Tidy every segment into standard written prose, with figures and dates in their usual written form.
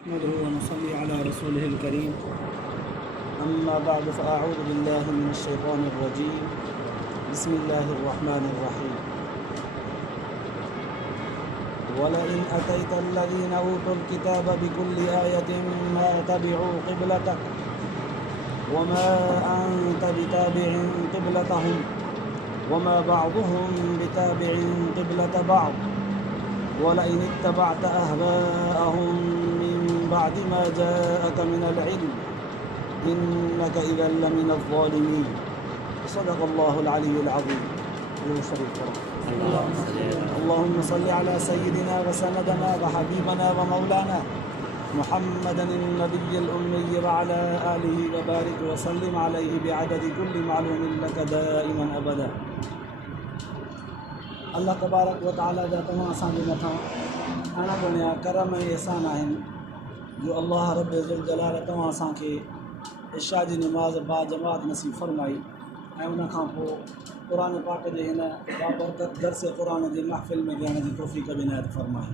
نحمده ونصلي على رسوله الكريم أما بعد فأعوذ بالله من الشيطان الرجيم بسم الله الرحمن الرحيم ولئن أتيت الذين أوتوا الكتاب بكل آية ما تبعوا قبلتك وما أنت بتابع قبلتهم وما بعضهم بتابع قبلة بعض ولئن اتبعت أهواءهم بعد ما جاءك من العلم إنك إذا لمن الظالمين صدق الله العلي العظيم. اللهم صل على سيدنا وسندنا وحبيبنا ومولانا محمد النبي الأمي وعلى آله وبارك وسلم عليه بعدد كل معلوم لك دائما أبدا. अल्लाह तबारक व तआला जा तमाम असांजे मथां अणा ॻणिया करम ऐं एहसान आहिनि जो अल्लाह रब ज़ुल जलाल तव्हां असांखे इशा जी नमाज़ बा जमात नसीब फ़रमाई ऐं उन खां पोइ क़ुर पाक जे हिन बाबरकत दर्स क़ुर जी महफ़िल में विहण जी तौफ़ीक़ बि इनायत फ़रमाई।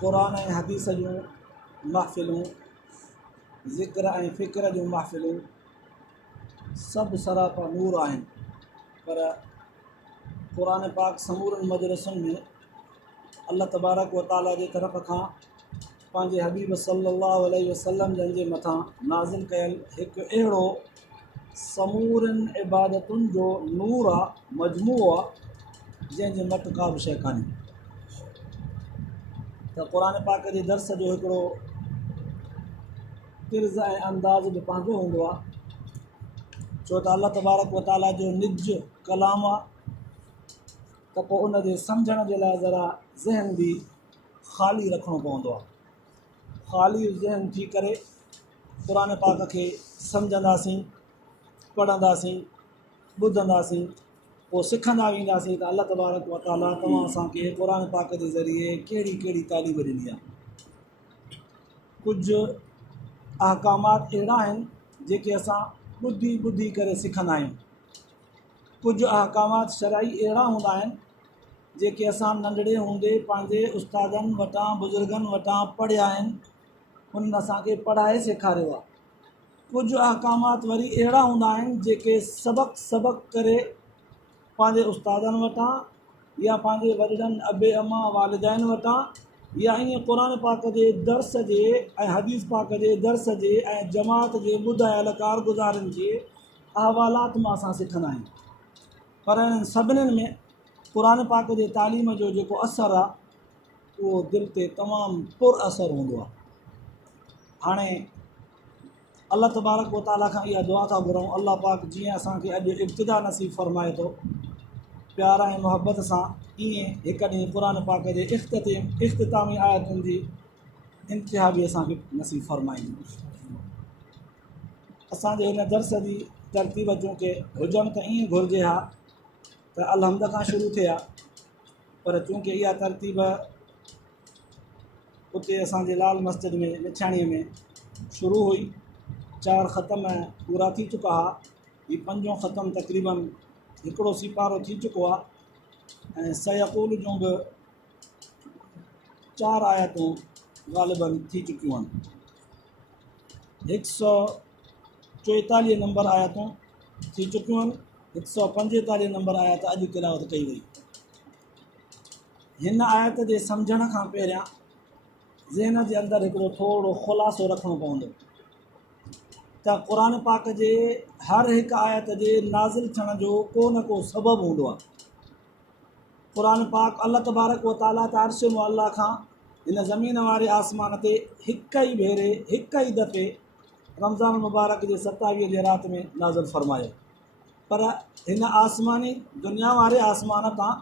क़ुर ऐं हदीस जूं महफ़िलूं ज़िक्र ऐं फ़िक्र जूं महफ़िलूं सभु सरापा नूर आहिनि, पर क़ुर पाक समूरनि मजलिसुनि में अल्लाह तबारक व तआला जे तरफ़ खां पंहिंजे हबीब सल्लल्लाहु अलैहि वसल्लम जंहिंजे मथां नाज़िल कयल हिकु अहिड़ो समूरनि इबादतुनि जो नूर आहे, मजमूओ आहे, जंहिंजे मट का बि शइ कान्हे। त क़ुर पाक जे दर्स जो हिकिड़ो तिर्ज़ ऐं अंदाज़ बि पंहिंजो हूंदो आहे, छो त अल्लाह तबारक व तआला जो निज कलाम आहे, त पोइ उनजे सम्झण जे लाइ ज़रा ज़हन बि ख़ाली रखिणो पवंदो आहे। ख़ाली ज़हन थी करे क़ुर पाक खे सम्झंदासीं, पढ़ंदासीं, ॿुधंदासीं, पोइ सिखंदा वेंदासीं त अल्लाह तबारक व तआला तव्हां असांखे क़ुर पाक जे ज़रिए कहिड़ी कहिड़ी तालीम ॾिनी आहे। कुझु अहकामात अहिड़ा आहिनि जेके असां ॿुधी करे सिखंदा आहियूं। कुझु अहकामात शरई अहिड़ा हूंदा आहिनि जेके असां नंढड़े हूंदे पंहिंजे उस्तादनि वटां बुज़ुर्गनि वटां पढ़िया आहिनि, उन्हनि असांखे पढ़ाए सेखारियो आहे। कुझु अहकामात वरी अहिड़ा हूंदा आहिनि जेके सबक़ करे पंहिंजे उस्तादनि वटां या पंहिंजे वॾनि अबे अमा वालिदैन वटां या ईअं क़ुर पाक जे दर्स जे ऐं हदीस पाक जे दर्स जे ऐं जमात जे ॿुधायल कारगुज़ारनि जे अहवालात मां असां सिखंदा आहियूं। पर इन्हनि सभिनीनि में क़ुर पाक जे तालीम जो जेको असरु आहे उहो दिलि ते तमामु पुर असरु हूंदो आहे। हाणे अल्लाह तबारक व तआला खां इहा दुआ था घुरूं, अल्लाह पाक जीअं असांखे अॼु इब्तिदा नसीब फ़रमाए थो प्यार ऐं मुहबत सां, ईअं हिकु ॾींहुं क़ुर पाक जे इख़्तितामी आयतुनि जी इंतिहा बि असांखे नसीब फ़रमाईंदी। असांजे हिन दर्स जी तरतीब चूंकि हुजनि त ईअं घुरिजे हा त अलहमद खां शुरू थिए हा, पर चूंकि इहा तरतीब उते असांजे लाल मस्जिद में निछाणीअ में शुरू हुई, 4 ख़तम पूरा थी चुका हा, हीउ 5हों ख़तम तक़रीबन हिकिड़ो सिपारो थी चुको आहे ऐं सयक़ूल जूं बि 4 आयतूं ग़ालिबन थी चुकियूं आहिनि। 144 नंबर आयतूं थी चुकियूं आहिनि, 145 नंबर आयत अॼु तिलावत कई वई। हिन आयत जे सम्झण खां पहिरियां ज़हन जे अंदरि हिकिड़ो थोरो ख़ुलासो रखिणो पवंदो त क़ुर पाक जे हर हिकु आयत जे नाज़िल थियण जो को न को सबबु हूंदो आहे। क़ुर पाक अल्लाह तबारक व तआला त अर्श मुअल्ला खां हिन ज़मीन वारे आसमान ते हिकु ई भेरे हिकु ई दफ़े रमज़ान मुबारक जे 27 जे राति में नाज़िल फ़रमायो, पर हिन आसमानी दुनिया वारे आसमान तां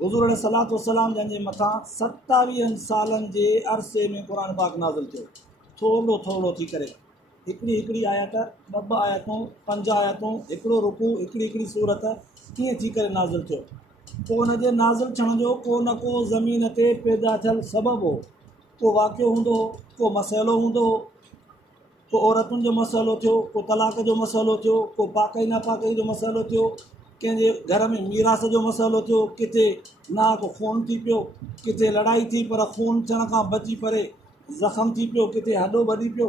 हुज़ूर अलैहिस्सलातु वस्सलाम जंहिंजे मथां 27 सालनि जे अरसे में क़ुर पाक नाज़िल थियो, थोरो थोरो थी करे हिकिड़ी आयत, 2 आयतूं, 5 आयतूं, हिकिड़ो रुकू, हिकिड़ी सूरत, कीअं थी करे नाज़िल थियो। पोइ हुनजे नाज़िल थियण जो को न को ज़मीन ते पैदा थियल सबबु हो, को वाक़ियो हूंदो हो, को मसइलो हूंदो हो, को औरतुनि जो मसइलो थियो, को तलाक जो मसइलो थियो, को पाकई नापाकई जो मसइलो थियो, कंहिंजे घर में मीरास जो मसइलो थियो, किथे नाक खून थी पियो, किथे लड़ाई थी पर खून थियण खां बची परे ज़ख़्म थी पियो, किथे हॾो ॿधी पियो,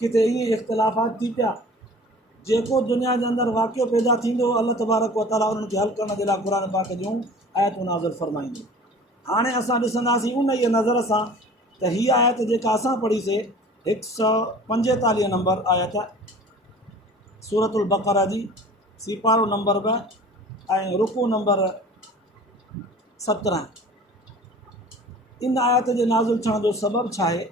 किथे ईअं इख़्तिलाफ़ात थी पिया। जेको दुनिया जे अंदरि वाक़ियो पैदा थींदो अल्लाह तबारक व तआला उन्हनि खे हल करण जे लाइ क़ुर पाक जूं आयतूं नाज़िल फरमाईंदो। हाणे असां ॾिसंदासीं उन ई नज़र सां त हीअ आयत जेका असां पढ़ीसीं 145 नंबर आयत सूरतुल बक़रा जी, सिपारो नंबर 2 ऐं रुकू नंबर 17। इन आयत जे नाज़िल थियण जो सबबु छा आहे?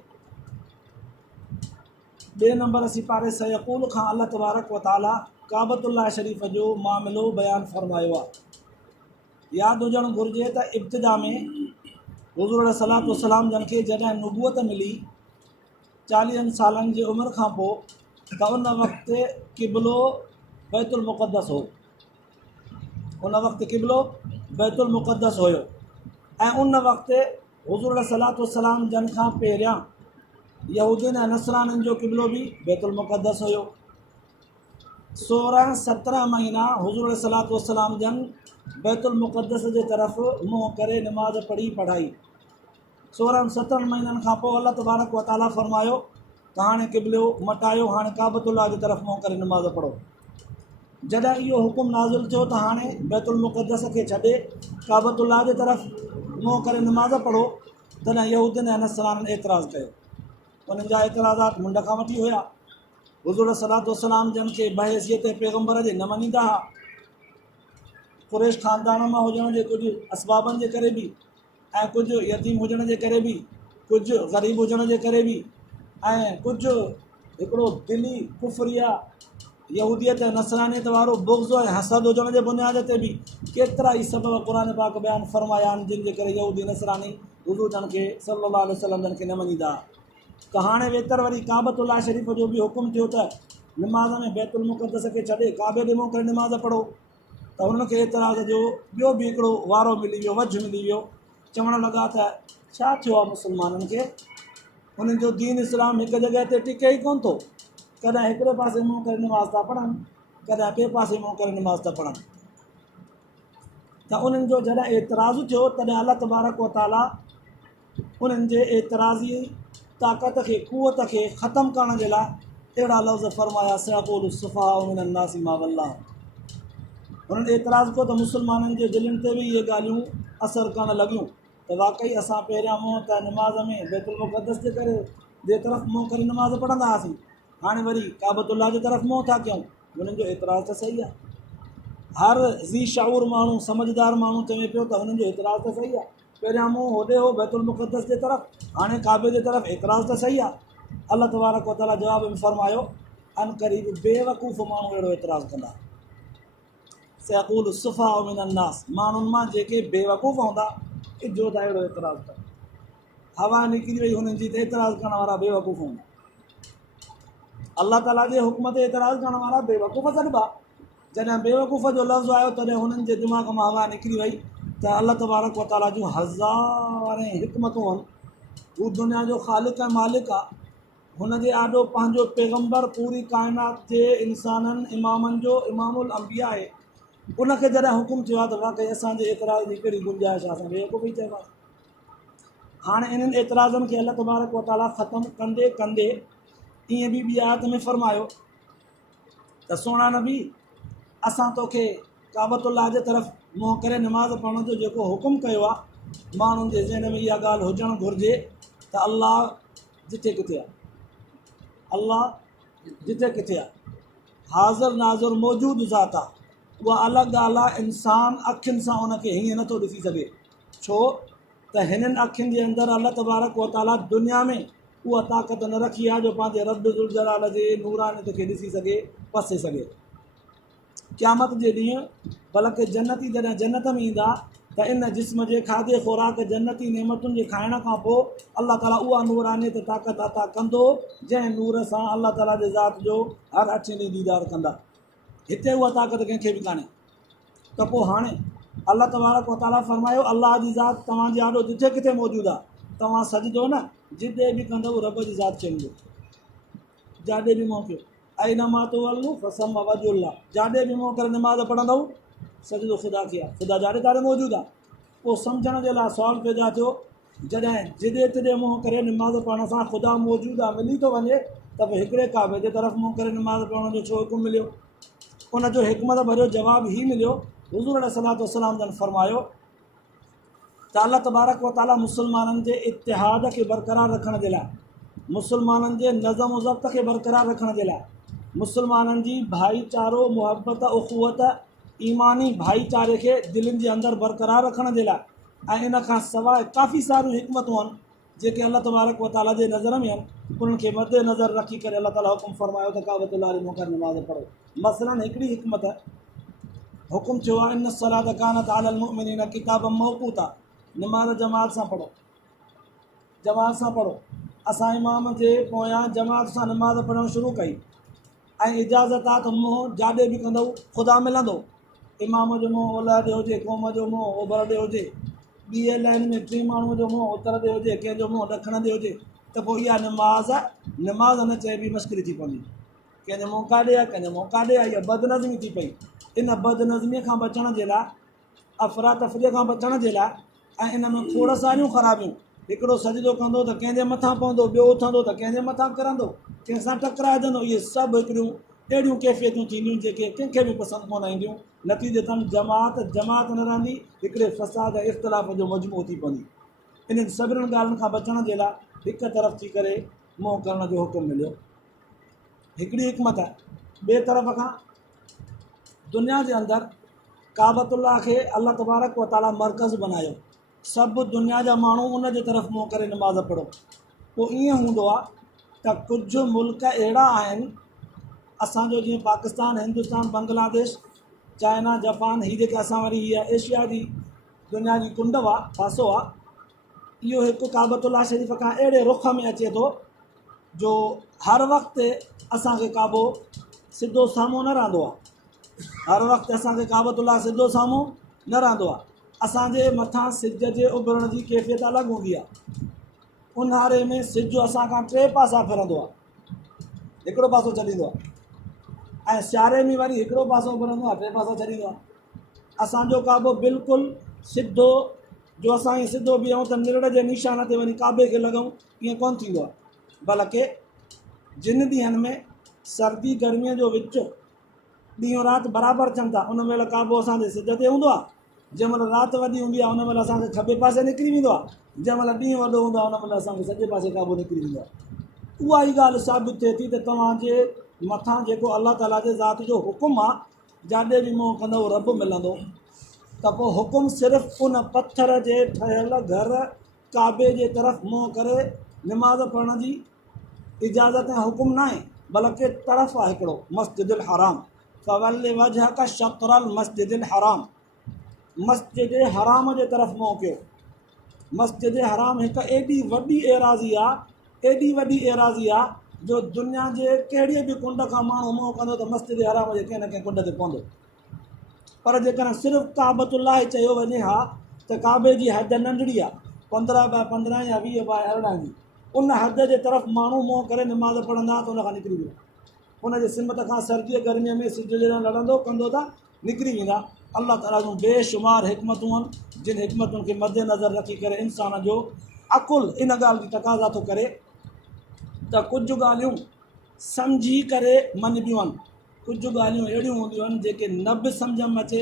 2 नंबर सिपारे सयक़ूल खां अल्लाह तबारक व तआला काबतुल्लाह शरीफ़ जो मामिलो बयानु फ़रमायो आहे। यादि हुजणु घुरिजे त इब्तिदा में हुज़ूर अलैहिस्सलातु वस्सलाम जन खे जॾहिं नुबूअत मिली 40 सालनि जी उमिरि खां पोइ, त उन वक़्तु क़िबलो बैतुल मुक़द्दस हो। उन वक़्तु क़िबलो बैतुल मुक़द्दस हुयो ऐं उन वक़्तु हुज़ूर अलैहिस्सलातु वस्सलाम जन खां पहिरियां यहूदियुनि ऐं नसराननि जो क़िबलो बि बैतुल मुक़द्दस हुयो। 16-17 महीना हुज़ूर अलैहिस्सलातु वस्सलाम जन बैतुल मुक़द्दस जे तरफ़ मुंहुं करे नमाज़ पढ़ाई। 16-17 महीननि खां पोइ अल्लाह तबारक व तआला फ़रमायो त हाणे क़िबलो मटायो, हाणे काबतुल्लाह जी तरफ़ मुंहुं करे नमाज़ पढ़ो। जॾहिं इहो हुकुम नाज़िल थियो त हाणे बैतुल मुक़द्दस खे छॾे काबतुल्लाह जे तरफ़ मुंहुं करे नमाज़ पढ़ो, तॾहिं यहूदियुनि ऐं नसराननि एतिराज़ु कयो। उन्हनि जा एतिराज़ात मुंड खां वठी हुया। हुज़ूर सलातो वसलाम जन खे बहैसियत पैगम्बर जे न मञींदा हुआ। क़ुरैश ख़ानदान मां हुजण जे कुझु असबाबनि जे करे बि ऐं कुझु यतीम हुजण जे करे बि, कुझु ग़रीब हुजण जे करे बि ऐं कुझु हिकिड़ो दिली कुफरिया यहूदियत ऐं नसरानियत वारो बुग़्ज़ ऐं हसद हुजण जे बुनियाद ते बि केतिरा ई सबब क़ुर पाक बयानु फ़रमाया आहिनि जिन जे करे यहूदी नसरानी हुज़ूर जन खे सल्लल्लाहु अलैहि वसल्लम जन खे न मञींदा। त हाणे वेतर वरी काबतुल्लाह शरीफ़ जो बि हुकुम थियो त नमाज़ में बैतुल मुक़द्दस खे छॾे काबे ॾे मुंहुं करे नमाज़ पढ़ो। त उन्हनि खे एतिराज़ जो ॿियो बि हिकिड़ो वारो मिली वियो, वझ मिली वियो। चवणु लॻा त छा थियो आहे मुस्लमाननि खे, उन्हनि जो दीन इस्लाम हिकु जॻह ते टिके ई कोन थो। कॾहिं हिकिड़े पासे मुंहुं करे नमाज़ था पढ़नि, कॾहिं ॿिए पासे मुंहुं करे नमाज़ था पढ़नि। त उन्हनि जो जॾहिं एतिराज़ु थियो तॾहिं अल्लाह तबारक व तआला उन्हनि जे एतिराज़ी ताक़त खे, क़ुवत खे ख़तमु करण जे लाइ अहिड़ा लफ़्ज़ फ़रमाया सयक़ूलु सुफ़हाउ मिनन नासि मा वल्लाहुम। उन्हनि एतिराज़ु कयो त मुस्लमाननि जे दिलनि ते बि इहे ॻाल्हियूं असरु करणु लॻियूं त वाक़ई असां पहिरियां मुंहुं त नमाज़ में बैतुल मुक़द्दस जे करे जे तरफ़ मुंहुं करे नमाज़ पढ़ंदा हुआसीं, हाणे वरी काबतुल्लाह जे तरफ़ मुंहुं था कयूं। उन्हनि जो एतिराज़ु त सही आहे। हर ज़ी शाऊर माण्हू, समझदार माण्हू चवे पियो त हुननि जो एतिराज़ु त सही आहे। पहिरियां मुंहुं होॾे हो बैतुल मुक़द्दस जे तरफ़, हाणे काबे जे तरफ़, एतिराज़ु त सही आहे। अल्लाह तबारक व तआला जवाब में फ़रमायो अन क़रीब बेवकूफ़ माण्हू अहिड़ो एतिराज़ु कंदा। सयक़ूलु सुफ़हाउ मिनन नास, माण्हुनि मां जेके बेवकूफ़ हूंदा इजो त अहिड़ो एतिराज़ु कंदा। हवा निकिरी वई हुननि जी त एतिराज़ु करण वारा बेवकूफ़ हूंदा। अल्लाह ताला जे हुकुम ते एतिराज़ु करण वारा बेवकूफ़ सॾिबा। जॾहिं बेवकूफ़ जो लफ़्ज़ु आयो तॾहिं हुननि जे दिमाग़ मां हवा निकिरी वई त अल्लाह तबारक व तआला जूं हज़ारें हिकमतूं आहिनि। हू दुनिया जो ख़ालिक़ ऐं मालिक आहे। हुनजे आॾो पंहिंजो पैगम्बर पूरी काइनात जे इंसाननि इमामनि जो इमामुल अंबिया आहे। उनखे जॾहिं हुकुम थियो आहे त वाक़ई असांजे एतिराज़ जी कहिड़ी गुंजाइश आहे, असां बेवकूफ़ी चइबासीं। हाणे इन्हनि एतिराज़नि खे अल्लाह तबारक व तआला ख़तमु कंदे कंदे ईअं बि ॿी आयत में फ़रमायो त सुहिणा नबी, असां तोखे काबतुल्लाह जे तरफ़ मुंहुं करे नमाज़ पढ़ण जो जेको हुकुम कयो आहे, माण्हुनि जे ज़हन में इहा ॻाल्हि हुजणु घुरिजे त अल्लाह जिथे किथे आहे, अल्लाह जिथे किथे आहे, हाज़िर नाज़िर मौजूदु ज़ात आहे। उहा अलॻि ॻाल्हि आहे, इंसानु अखियुनि सां उनखे हीअं नथो ॾिसी सघे, छो त हिननि अखियुनि जे अंदरि अल्लाह तबारक व तआला दुनिया में उहा ताक़त न रखी आहे जो पंहिंजे रब ज़ुल जलाल जे नूरानियत खे ॾिसी सघे, पसे सघे। क़यामत जे ॾींहुं बल्कि जन्नती जॾहिं जन्नत में ईंदा त इन जिस्म जे खाधे ख़ुराक जन्नती नेमतुनि जे खाइण खां पोइ अल्लाह ताला उहा नूरानियत ताक़त अता कंदो जंहिं नूर सां अल्लाह ताला जे ज़ात जो हर अठे ॾींहुं दीदार कंदा। हिते उहा ताक़त कंहिंखे बि कान्हे। त पोइ हाणे अल्लाह तबारक व तआला फ़रमायो अल्लाह जी ज़ात तव्हांजे आॾो जिथे किथे मौजूदु आहे। तव्हां सजदो न जिते बि कंदव रब जी ज़ात खे मिलो, जाॾे बि मुंहुं कयो, ऐं न मां तो वल्लू फसम वजुल्ला, जाॾे बि मुंहुं करे नमाज़ पढ़ंदव सजदो ख़ुदा खे आहे, ख़ुदा जाड़े तारे मौजूदु आहे। पोइ सम्झण जे लाइ सुवालु पैदा थियो, जॾहिं जिदे तिॾे मुंहुं करे निमाज़ पढ़ण सां ख़ुदा मौजूदु आहे मिली थो वञे त पोइ हिकिड़े काबे जे तरफ़ मुंहुं करे निमाज़ पढ़ण जो छो हुकुम मिलियो? उनजो हिकमत भरियो जवाबु ई मिलियो। हुज़ूर अलैहिस्सलातु वस्सलाम जन फरमायो त अल्लाह तबारक व तआला मुस्लमाननि जे इतिहाद खे बरक़रार रखण जे लाइ, मुस्लमाननि जे नज़म व ज़ब्त खे बरक़रार रखण जे लाइ, मुस्लमाननि जी भाईचारो मुहबत उख़ुवत ईमानी भाईचारे खे दिलनि जे अंदरि बरक़रार रखण जे लाइ ऐं इन खां सवाइ काफ़ी सारियूं हिकमतूं आहिनि जेके अल्लाह तबारक व तआला जे नज़र में आहिनि। उन्हनि खे मदे नज़र रखी करे अल्लाह ताला हुकुम फरमायो त काबतुल्लाह ॾे मुंहुं करे निमाज़ पढ़ो। मसलन हिकिड़ी हिकमत हुकुम थियो आहे इन सलात कानत अलल मुमिनीन किताबन मौक़ूता, निमाज़ जमात सां पढ़ो, जमात सां पढ़ो। असां इमाम जे पोयां जमात सां निमाज़ पढ़णु शुरू कई ऐं इजाज़त आहे त मुंहुं जाॾे बि कंदो ख़ुदा मिलंदो। इमाम जो मुंहुं ओलह ॾे हुजे, क़ौम जो मुंहुं ओभर ॾे हुजे, ॿिए लाइन में टी माण्हूअ जो मुंहुं उत्तर ॾे हुजे, कंहिंजो मुंहुं ॾखण ॾे हुजे, त पोइ इहा निमाज़ न चइबी, मश्करी थी पवंदी। कंहिंजो मुंहुं काॾे आहे, कंहिंजो मुंहुं काॾे आहे, इहा बदनज़मी थी पई। इन बदनज़मीअ खां बचण जे लाइ, अफ़रा तफ़रीअ खां बचण जे लाइ ऐं इन में खोड़ सारियूं ख़राबियूं, हिकिड़ो सजदो कंदो त कंहिंजे मथां पवंदो, ॿियो उथंदो त कंहिंजे मथां किरंदो, कंहिंसां टकराइजंदो, इहे सभु हिकिड़ियूं अहिड़ियूं कैफ़ियतूं थींदियूं जेके कंहिंखे बि पसंदि कोन ईंदियूं। नतीजतन जमात न रहंदी, हिकिड़े फ़साद ऐं इख़्तिलाफ़ जो मजमू थी पवंदी। इन्हनि सभिनीनि ॻाल्हियुनि खां बचण जे लाइ हिकु तरफ़ थी करे मुंहुं करण जो हुकुम मिलियो, हिकिड़ी हिकमत आहे। ॿिए तरफ़ खां दुनिया जे अंदरि काबतुल्लाह खे अल्लाह तबारक व तआला मर्कज़ बनायो, सभु दुनिया जा माण्हू उन जे तरफ़ मुंहुं करे निमाज़ पढ़ो। पोइ ईअं हूंदो आहे त कुझु मुल्क अहिड़ा आहिनि, असांजो जीअं पाकिस्तान, हिंदुस्तान, बांग्लादेश, चाइना, जापान, हीअ जेके असां वरी हीअ एशिया जी दुनिया जी कुंड आहे, पासो आहे, इहो हिकु काबतुल्लाह शरीफ़ खां अहिड़े रुख में अचे थो जो हर वक़्तु असांखे काबो सिधो साम्हूं न रहंदो आहे। हर वक़्तु असांखे काबतुल्लाह सिधो साम्हूं न रहंदो आहे। असांजे मथां सिज जे उभरण जी कैफ़ियत अलॻि हूंदी आहे। ऊन्हारे में सिज असां खां टे पासा फिरंदो आहे, हिकिड़ो पासो छॾींदो आहे, ऐं सियारे में वरी हिकिड़ो पासो उभरंदो आहे, टे पासा छॾींदो आहे। असांजो काबो बिल्कुलु सिधो, जो असां ईअं सिधो बीहूं त निरड़ जे निशान ते वञी काबे खे लॻूं, ईअं कोन्ह थींदो आहे। बल्कि जिन ॾींहंनि में सर्दी गर्मीअ जो विच ॾींहुं राति बराबरि थियनि था, उन महिल काबो असांजे सिध ते हूंदो आहे। जंहिं महिल राति वॾी हूंदी आहे उन महिल असांखे खॿे पासे निकिरी वेंदो आहे, जंहिं महिल ॾींहुं वॾो हूंदो आहे उन महिल असांखे सॼे पासे काबो निकिरी वेंदो आहे। उहा ई ॻाल्हि साबित थिए थी त तव्हांजे मथां जेको अल्लाह ताला जे ज़ात जो हुकुम आहे, जाॾे बि मुंहुं कंदो रब मिलंदो। त पोइ हुकुम सिर्फ़ु उन पथर जे ठहियल घर काबे जे तरफ़ मुंहुं करे निमाज़ पढ़ण जी इजाज़त ऐं हुकुम न आहे, बल्कि तरफ़ आहे हिकिड़ो मस्जिदुल हराम, फवल्लि वजहक शत्रल मस्जिदुल हराम, मस्जिद हराम जे तरफ़ मुंहुं कयो। मस्जिद हराम हिकु एॾी वॾी एराज़ी आहे, एॾी वॾी एराज़ी आहे जो दुनिया जे कहिड़े बि कुंड खां माण्हू मुंहुं कंदो त मस्जिद हराम जे कंहिं न कंहिं कुंड ते पवंदो। पर जेकॾहिं सिर्फ़ु काबतुल्लाह चयो वञे हा त काबे जी हद नंढड़ी आहे, 15 बाय 15 या 20 बाय 18 जी, उन हद जे तरफ़ माण्हू मुंहुं करे निमाज़ पढ़ंदा त उन खां निकिरी वेंदा। उनजे सिमत खां सर्दीअ गर्मीअ में सिज जॾहिं लड़ंदो कंदो त निकिरी वेंदा। अल्लाह ताला जूं बेशुमार हिकमतूं आहिनि, जिन हिकमतुनि खे मदे नज़र रखी करे इंसान जो अकुल इन ॻाल्हि जी तक़ाज़ा थो करे त कुझु ॻाल्हियूं सम्झी करे मञबियूं आहिनि, कुझु ॻाल्हियूं अहिड़ियूं हूंदियूं आहिनि जेके न बि सम्झ में अचे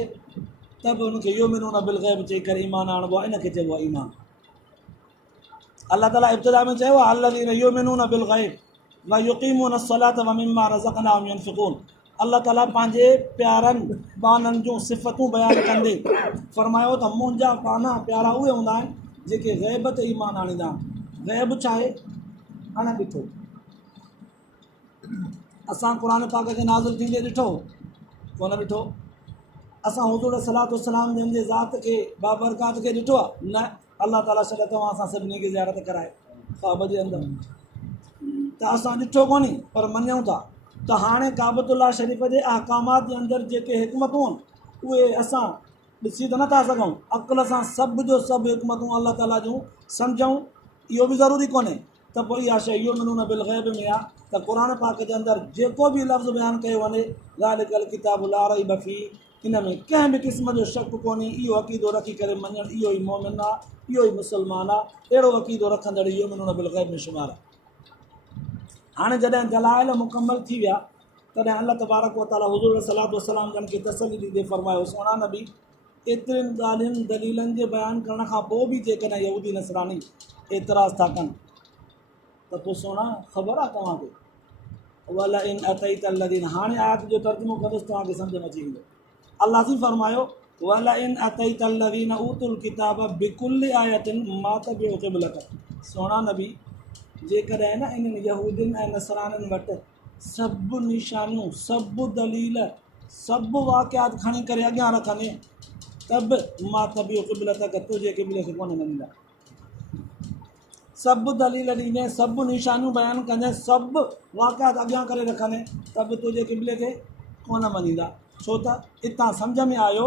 त बि उनखे युमिनून बिल ग़ैब चई करे ईमान आणिबो आहे। इनखे चइबो आहे ईमान। अल्लाह ताला इब्तिदा में चयो आहे अल्लज़ीन युमिनून बिल ग़ैब व युक़ीमून अस्सलात व मिम्मा रज़क़नाहुम युनफ़िक़ून। अल्लाह ताला पंहिंजे प्यारनि बाननि जूं सिफ़तूं बयानु कंदे फरमायो त मुंहिंजा पाना प्यारा उहे हूंदा आहिनि जेके ग़ैब ते ईमान आणींदा आहिनि। ग़ैब छा आहे? अणॾिठो। असां क़ुर पाक खे नाज़िल थींदे ॾिठो कोन ॾिठो? असां हुज़ूर सलातो सलाम जंहिंजे ज़ात खे बाबरकात खे ॾिठो आहे? न। अल्लाह ताला शल तव्हां असां सभिनी खे ज़ियारत कराए ख़्वाब जे अंदरि, त असां ॾिठो कोन्हे पर मञूं था त हाणे काबतुल्लाह शरीफ़ जे अहकामात जे अंदरि जेके हिकमतूं आहिनि उहे असां ॾिसी त नथा सघूं, अक़ुल सां सभु जो सभु हिकमतूं अल्लाह ताला जूं सम्झूं, इहो बि ज़रूरी कोन्हे। त पोइ इहा शइ युमिनून बिल ग़ैब में आहे त क़ुर पाक जे अंदरि जेको बि लफ़्ज़ बयानु कयो वञे ज़ालिकल किताबु ला रैब फ़ीह, इन में कंहिं बि क़िस्म जो शक कोन्हे। इहो अक़ीदो रखी करे मञणु इहो ई मोमिन आहे, इहो ई मुस्लमान आहे। अहिड़ो अक़ीदो रखंदड़ युमिनून बिल ग़ैब में शुमार आहे। हाणे जॾहिं दलाइल मुकमल थी विया तॾहिं अल्लाह तबारक व तआला हुज़ूर सलातो वसलाम जन खे तसली ॾींदे फरमायो, सोना नबी एतिरनि ॻाल्हियुनि दलीलनि जे बयानु करण खां पोइ बि जेकॾहिं यहूदी नसरानी एतिराज़ था कनि त पोइ सोना ख़बर आहे तव्हांखे वला इन अतईत अल्लज़ीन, हाणे आयत जो तर्जुमो कंदुसि तव्हांखे सम्झ में अची वेंदो। अल्लाह जी फरमायो वला इन अतईत अल्लज़ीन ऊतुल किताब बिकुल्लि आयतिन मा तबिउ क़िबलक। सोना नबी जेकॾहिं न इन्हनि यहूदियुनि ऐं नसराननि वटि सभु निशानियूं, सभु दलील, सभु वाक़ियात खणी करे अॻियां रखंदे त बि मां तबिउ क़िबलतक तुंहिंजे क़िबले खे कोन मञींदा। सभु दलील ॾींदे, सभु निशानियूं बयानु कंदे, सभु वाक़ियात अॻियां करे रखंदे त बि तुंहिंजे क़िबले खे कोन मञींदा। छो त हितां सम्झ में आयो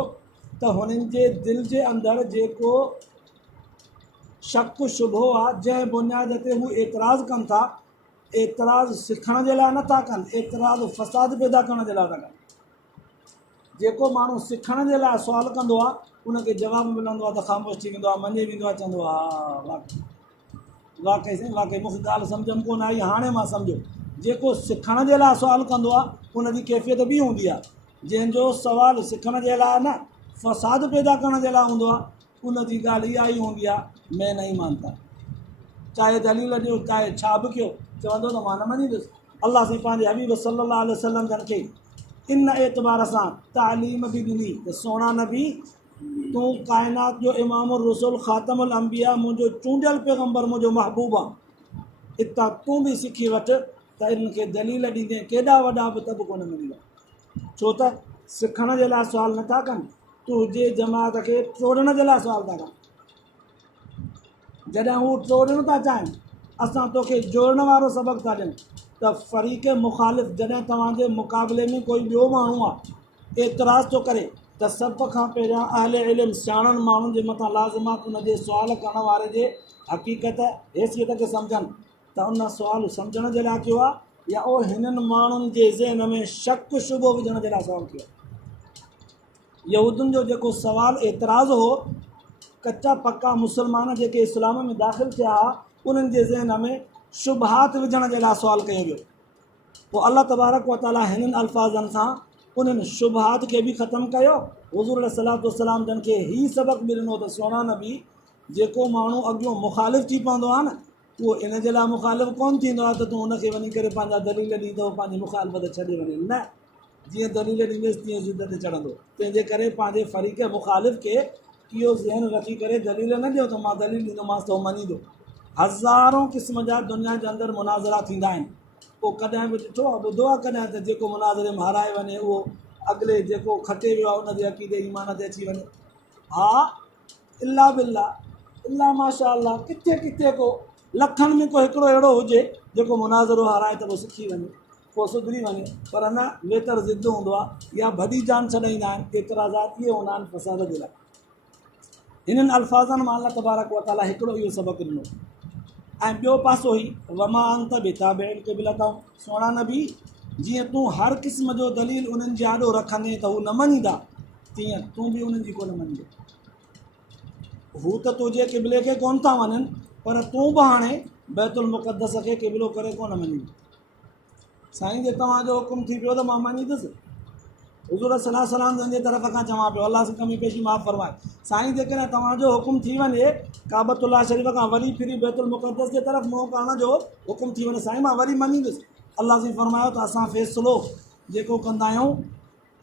त हुननि जे दिलि जे अंदरि जेको शक शुबो आहे, जंहिं बुनियाद ते हू एतिराज़ु कनि था, एतिराज़ु सिखण जे लाइ नथा कनि, एतिराज़ु फ़साद पैदा करण जे लाइ था कनि। जेको माण्हू सिखण जे लाइ सुवालु कंदो आहे उनखे जवाबु मिलंदो आहे त ख़ामोश थी वेंदो आहे, मञे वेंदो आहे, चवंदो आहे हा वाक़ई साईं वाक़ई मूंखे ॻाल्हि सम्झ में कोन आई, हाणे मां सम्झो। जेको सिखण जे लाइ सुवालु कंदो आहे उनजी कैफ़ियत ॿी हूंदी आहे। जंहिंजो सुवालु सिखण जे लाइ न फ़साद पैदा करण जे लाइ हूंदो आहे, उनजी ॻाल्हि इहा ई हूंदी आहे मैं नहीं मानता, चाहे दलील ॾियो चाहे छा बि कयो, चवंदो त मां न मञींदुसि। अल्लाह साईं पंहिंजे हबीब सल्लल्लाहु अलैहि वसल्लम जन खे इन एतबार सां तालीम बि ॾिनी त सोना नबी तूं काइनात जो इमामुर रसूल ख़ातमुल अंबिया, मुंहिंजो चूंडियल पैगंबर, मुंहिंजो महबूब आहे। हितां तूं बि सिखी वठि त इनखे दलील ॾींदे केॾा वॾा बि त बि कोन मिलंदा। छो त सिखण जे लाइ सुवालु नथा कनि, तूं जे जमात खे टोड़ण जे लाइ सुवालु था कनि। जॾहिं हू टोड़णु था चाहिनि, असां तोखे जोड़ण वारो सबक़ु था ॾियनि त फ़रीक़ मुख़ालिफ़ जॾहिं तव्हांजे मुक़ाबले में कोई ॿियो माण्हू आहे एतिराज़ थो करे त सभ खां पहिरियां अहले इल्म सियाणनि माण्हुनि जे मथां लाज़िमात उनजे सुवाल करण वारे जे हक़ीक़त हैसियत खे सम्झनि त उन सुवालु सम्झण जे लाइ कयो आहे या उहो हिननि माण्हुनि जे ज़हन में शक शुबो विझण जे लाइ सुवालु कयो आहे। यहूदियुनि जो जेको सुवालु एतिराज़ हो, कचा पका मुस्लमान जेके इस्लाम में दाख़िल थिया उन्हनि जे ज़हन में शुबहात विझण जे लाइ सुवालु कयो वियो। पोइ अल्लाह तबारक व तआला हिननि अल्फाज़नि सां उन्हनि शुबहात खे बि ख़तमु कयो। हुज़ूर सलातो वसलाम जन खे ही सबक़ु बि ॾिनो त सोना नबी जेको माण्हू अॻियों मुख़ालिफ़ थी पवंदो आहे न, उहो इन जे लाइ मुख़ालिफ़ कोन थींदो आहे त तूं उनखे वञी करे पंहिंजा दलील ॾींदो, पंहिंजी मुख़ालिफ़त छॾे वञे। न, जीअं दलील ॾींदुसि तीअं ज़िद ते चढ़ंदो। तंहिंजे करे पंहिंजे फ़रीक़ मुख़ालिफ़ खे इहो ज़हन रखी करे दलील न ॾियो त मां दलील ॾींदोमांसि त उहो मञींदो। हज़ारों क़िस्म जा दुनिया जे अंदरि मुनाज़रा थींदा आहिनि। पोइ कॾहिं बि ॾिठो आहे, ॿुधो आहे कॾहिं त जेको मुनाज़रे में हाराए वञे उहो अॻिले जेको खटे वियो आहे उनजे अक़ीदे ईमान ते अची वञे। हा, इल्ला बिल्ला, इल्ला माशा अल्लाह, किथे किथे को लखनि में को हिकिड़ो अहिड़ो हुजे जेको मुनाज़रो हाराए त पोइ सिखी वञे, पोइ सुधरी वञे। पर न, वेतर ज़िद हूंदो आहे या भॼी जान छॾाईंदा आहिनि। एतिराज़ात इहे हूंदा आहिनि फ़साद जे लाइ। हिननि अल्फाज़नि मां अल्लाह तबारक व तआला हिकिड़ो इहो सबक़ु ॾिनो। ऐं ॿियो पासो ई वमा अंत बिताबिइन क़िबलतहुम, सोना नबी जीअं तूं हर क़िस्म जो दलील उन्हनि जे आॾो रखंदे त हू न मञींदा, तीअं तूं बि उन्हनि जी कोन मञींदो। हू त तुंहिंजे क़िबले खे कोन था मञनि, पर तूं बि हाणे बैतुल मुक़दस खे क़िबलो करे कोन मञींदो। साईं जे तव्हांजो हुकुम थी पियो त मां मञींदुसि। हुज़ूर सल्लल्लाहु अलैहि वसल्लम जंहिंजे तरफ़ खां चवां पियो, अल्लाह सां कमी पेशी माफ़ फरमाए। साईं जेकॾहिं तव्हांजो हुकुम थी वञे काबतुल्लाह शरीफ़ खां वरी फिरी बैतुल मुक़दस जे तरफ़ मुंहुं करण जो हुकुम थी वञे, साईं मां वरी मञींदुसि। अल्लाह साईं फरमायो त असां फ़ैसिलो जेको कंदा आहियूं,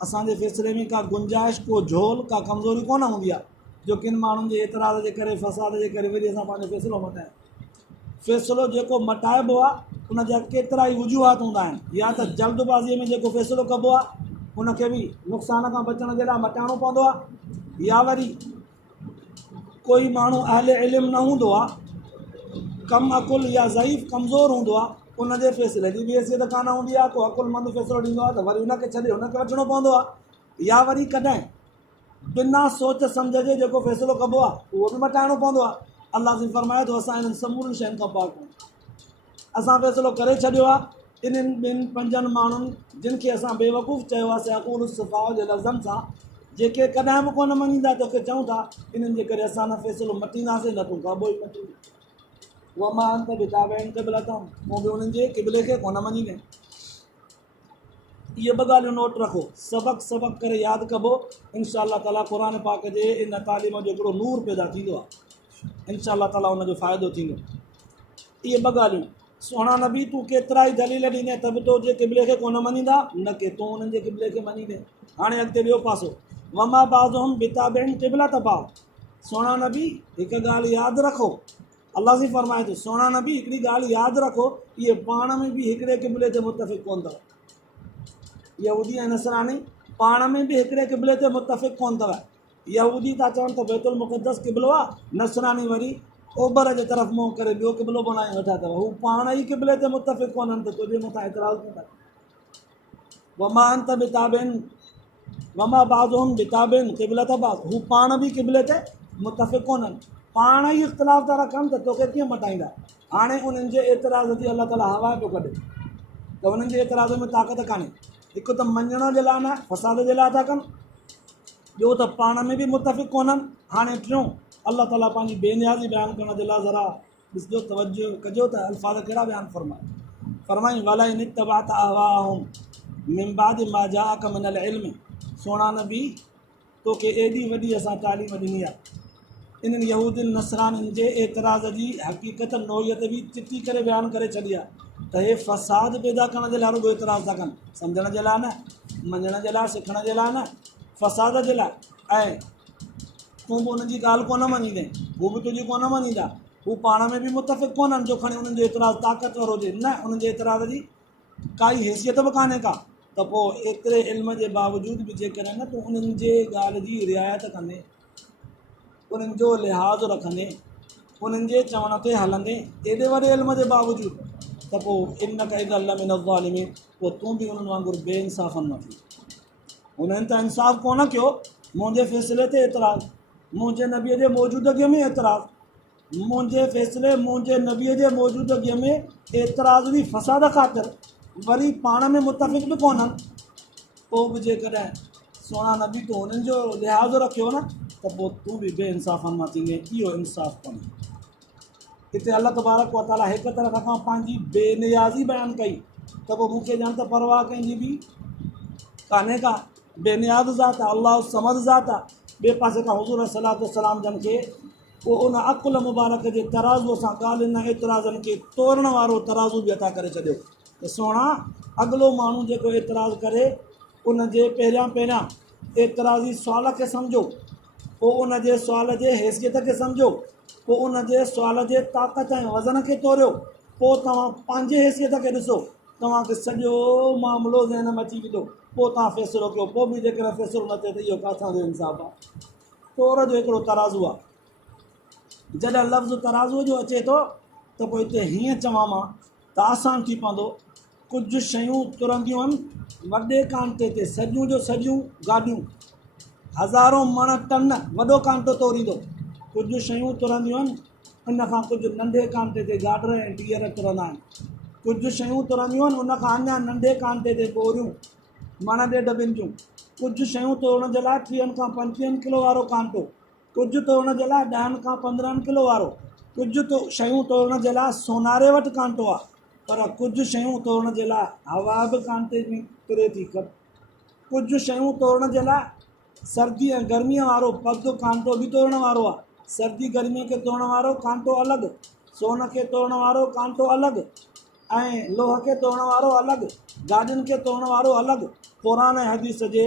असांजे फ़ैसिले में का गुंजाइश, को झोल, का कमज़ोरी कोन हूंदी आहे जो किन माण्हुनि जे एतिराज़ जे करे, फ़साद जे करे वरी असां पंहिंजो फ़ैसिलो मटायूं। फ़ैसिलो जेको मटाइबो आहे उनजा केतिरा ई वजूहात हूंदा आहिनि। या त जल्दबाज़ीअ में जेको फ़ैसिलो कबो आहे उनखे बि नुक़सान खां बचण जे लाइ मटाइणो पवंदो आहे, या वरी कोई माण्हू अहले इल्म न हूंदो आहे, कम अकुल या ज़ईफ़ कमज़ोर हूंदो आहे, उनजे फ़ैसिले जी बि हैसियत कान हूंदी आहे। को अकुलमंद फ़ैसिलो ॾींदो आहे त वरी उनखे छॾे उनखे वठिणो पवंदो आहे। या वरी कॾहिं बिना सोच सम्झ जे जेको फ़ैसिलो कबो आहे उहो बि मटाइणो पवंदो आहे। अल्लाह साईं फरमाए थो असां इन्हनि समूरनि शयुनि खां पाक आहियूं। असां फ़ैसिलो करे छॾियो आहे इन्हनि ॿिनि पंजनि माण्हुनि जिन खे असां बेवकूफ़ चयो आहे, अक़ूल सुफ़ाह जे लफ़्ज़नि सां, जेके कॾहिं बि कोन मञींदा तोखे चऊं था इन्हनि जे करे असां न फ़ैसिलो मटींदासीं न तूं काबो ई मटी उहा मां अंत बि ताबेन क़िबला तूं बि उन्हनि जे क़िबले खे कोन मञींदे। इहे ॿ ॻाल्हियूं नोट रखो, सबक़ करे यादि कबो। इनशा अलाह ताला क़ुर पाक जे इन तालीम जो हिकिड़ो नूर पैदा थींदो आहे, इनशा अलाह ताला उनजो फ़ाइदो थींदो। इहे ॿ ॻाल्हियूं, सुहिणा नबी तूं केतिरा ई दलील ॾींदे त बि तो जे क़िबले खे कोन मञींदा, न के तूं उन्हनि जे क़िबले खे मञींदे। हाणे अॻिते ॿियो पासो, वमा बाज़ुहुम बिताबिन क़िबला त बाज़। सुहिणा नबी हिकु ॻाल्हि यादि रखो, अलाह जी फरमाए थो सुहिणा नबी हिकिड़ी ॻाल्हि यादि रखो, इहे पाण में बि हिकिड़े क़िबले ते मुतफ़िक़ कोन अथव। यहूदी ऐं नसरानी पाण में बि हिकिड़े क़िबले ते मुतफ़िक़ कोन अथव। यहूदी था चवनि त बैतुल मुक़द्दस क़िबलो आहे, नसरानी वरी ओभर जे तरफ़ मुंहुं करे ॿियो क़िबलो बणाए वेठा अथव। हू पाण ई क़िबले ते मुतफ़िक़ कोन्हनि त तुंहिंजे मथां एतिराज़ कंदा। वमा अंत बिताबिन वमा बाज़ुहुम बिताबिन क़िबलत बाज़, हू पाण बि क़िबले ते मुतफ़िक़ कोन्हनि, पाण ई इख़्तिलाफ़ था रखनि त तोखे कीअं मटाईंदा। हाणे उन्हनि जे एतिराज़ जी अलाह ताला हवा पियो कढे त उन्हनि जे एतिराज़ में ताक़त कान्हे। हिकु त मञण जे लाइ न, फ़साद जे लाइ था कनि, ॿियो त पाण में बि मुतफ़िक़ कोन्हनि। हाणे टियों, अलाह ताला पंहिंजी बेनियाज़ी बयानु करण जे लाइ ज़रा ॾिसजो, तवजो कजो त अल्फाज़ कहिड़ा बयानु फरमाई वला इन इत्तबअत अहवाअहुम मिन बाद मा जाअक मिनल इल्म। सुहिणा नबी तोखे एॾी वॾी असां तालीम ॾिनी आहे, इन्हनि यहूदियुनि नसरानियुनि जे एतिराज़ जी हक़ीक़त नोयत बि चिटी करे बयानु करे छॾी आहे त हे फ़साद पैदा करण जे लाइ रुॻो एतिराज़ था कनि, सम्झण जे लाइ न, मञण जे लाइ, सिखण जे लाइ न, फ़साद जे लाइ। ऐं तूं बि उन्हनि जी ॻाल्हि कोन मञींदे, हू बि तुंहिंजी कोन मञींदा, हू पाण में बि मुतफ़िक़ कोन्हनि जो खणी उन्हनि जो एतिराज़ ताक़तवर हुजे, न उन्हनि जे एतिराज़ जी काई हैसियत बि कान्हे का। त पोइ एतिरे इल्म जे बावजूदि बि जेकॾहिं न तूं उन्हनि जे ॻाल्हि जी रिआयत कंदे, उन्हनि जो लिहाज़ रखंदे, उन्हनि जे चवण ते हलंदे, एॾे वॾे इल्म जे बावजूदि, त पोइ इन का इज़ल मिन ज़ालिमीन, पोइ तूं बि उन्हनि वांगुरु बेइंसाफ़नि न थी। उन्हनि त इंसाफ़ कोन कयो, मुंहिंजे फ़ैसिले ते एतिराज़, मुंहिंजे नबीअ जे मौजूदगीअ में एतिराज़, मुंहिंजे फ़ैसिले मुंहिंजे नबीअ जे मौजूदगीअ में एतिराज़ बि फ़साद ख़ातिर, वरी पाण में मुतफ़िक़ बि कोन्हनि। पोइ बि जेकॾहिं सुहिणा नबी तूं हुननि जो लिहाज़ रखियो न त पोइ तूं बि बेइंसाफ़नि मां थींदे। इहो इंसाफ़ कोन्हे। हिते अलाह तबारक व तआला हिकु तरफ़ खां पंहिंजी बेनियाज़ी बयानु कई त पोइ मूंखे ॼण त परवाह कंहिंजी बि कान्हे का, बेनियाज़ ज़ात आहे, अलाह समद ज़ात आहे। ॿिए पासे खां हुज़ूर सलातो वसलाम जन खे पोइ उन अक़ुल मुबारक जे तराज़ूअ सां ॻाल्हियुनि एतिराज़नि खे तोड़ण वारो तराज़ू बि अता करे छॾियो त सुहिणा अॻिलो माण्हू जेको एतिराज़ करे उन जे पहिरियां एतिराज़ी सुवाल खे सम्झो, पोइ उन जे सुवाल जे हैसियत खे सम्झो, पोइ उन जे सुवाल जे ताक़त ऐं वज़न खे तोड़ियो, पोइ तव्हां पंहिंजे हैसियत खे ॾिसो, तव्हांखे सॼो मामिलो ज़हन में अची वेंदो, पोइ तव्हां फ़ैसिलो कयो। पोइ बि जेकॾहिं फ़ैसिलो न थिए त इहो किथां जो इंसाफ़ आहे। तौर जो हिकिड़ो तराज़ू आहे, जॾहिं लफ़्ज़ तराज़ूअ जो अचे थो त पोइ हिते हीअं चवां मां त आसानु थी पवंदो। कुझु शयूं तुरंदियूं आहिनि वॾे कांटे ते, सॼियूं जो सॼियूं गाॾियूं, हज़ारों मण टन वॾो कांटो तोड़ींदो। कुझु शयूं तुरंदियूं आहिनि उन खां कुझु नंढे कांटे ते गाडर ऐं टीयर तुरंदा आहिनि। कुझु शयूं तुरंदियूं आहिनि उन खां अञा नंढे कांटे ते ॿोरियूं, मण ॾेढ ॿिनि जूं। कुझु शयूं तोड़ण जे लाइ 30 खां 35 किलो वारो कांटो, कुझु तोड़ण जे लाइ 10 खां 15 किलो वारो, कुझु शयूं तोड़ण जे लाइ सोनारे वटि कांटो आहे, पर कुझु शयूं तोड़ण जे लाइ हवा बि कांटे जी तुरे थी। कुझु शयूं तोड़ण जे लाइ सर्दी ऐं गर्मीअ वारो पधु कांटो बि तोड़ण वारो आहे। सर्दी गर्मीअ खे तोड़ण वारो कांटो अलॻि, सोन खे तोड़ण वारो कांटो अलॻि, ऐं लोह खे तोड़ण वारो अलॻि, गाॾियुनि खे तोड़ण वारो अलॻि। क़ुरान ऐं हदीस जे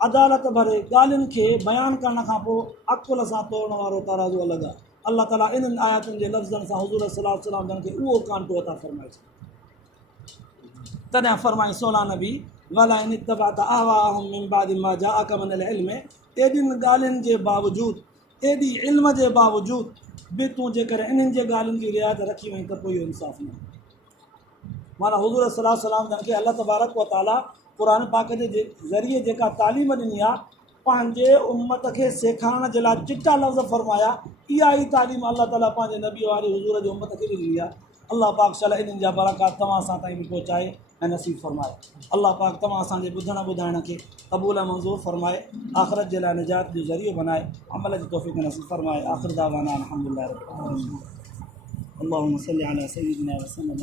अदालत भरे ॻाल्हियुनि खे बयानु करण खां पोइ अक़ुल सां तोड़ण वारो तराज़ू अलॻि आहे। अलाह ताला इन्हनि आयतुनि जे लफ़्ज़नि सां हुज़ूर सल्लल्लाहु अलैहि वसल्लम जन खे उहो कांटो अता फरमाए छॾियो। तॾहिं फरमाई सोला नबी वला इन इत्तबअत अहवाअहुम मिन बाद मा जाअक मिनल इल्म। एॾियुनि ॻाल्हियुनि जे बावजूदि, एॾी इल्म जे बावजूदि बि तूं जेकॾहिं इन्हनि जे ॻाल्हियुनि जी रिआयत रखी वई त पोइ इहो इंसाफ़ न। माना हुज़ूर सल्लल्लाहु अलैहि वसल्लम जन खे अलाह तबारक व तआला क़ुर पाक जे ज़रिए जेका तालीम ॾिनी आहे, पंहिंजे उम्मत खे सेखारण जे लाइ चिटा लफ़्ज़ फरमाया, इहा ई तालीम अलाह ताला पंहिंजे नबी वारे हुज़ूर जे उम्मत खे बि ॾिनी आहे। अलाह पाक शल इन्हनि जा बरक़ात तव्हां सां ताईं बि पहुचाए ऐं नसीब फरमाए। अल्लाह पाक तव्हां असांजे ॿुधण ॿुधाइण खे क़बूल मंज़ूर फरमाए, आख़िरत जे लाइ निजात जो ज़रियो बनाए, अमल जी तौफ़ीक़ नसीब फरमाए। आख़िर दावाना अल्हम्दुलिल्लाह रब्बिल आलमीन। अल्लाहुम्मा सल्लि अला सय्यिदिना व सल्लम।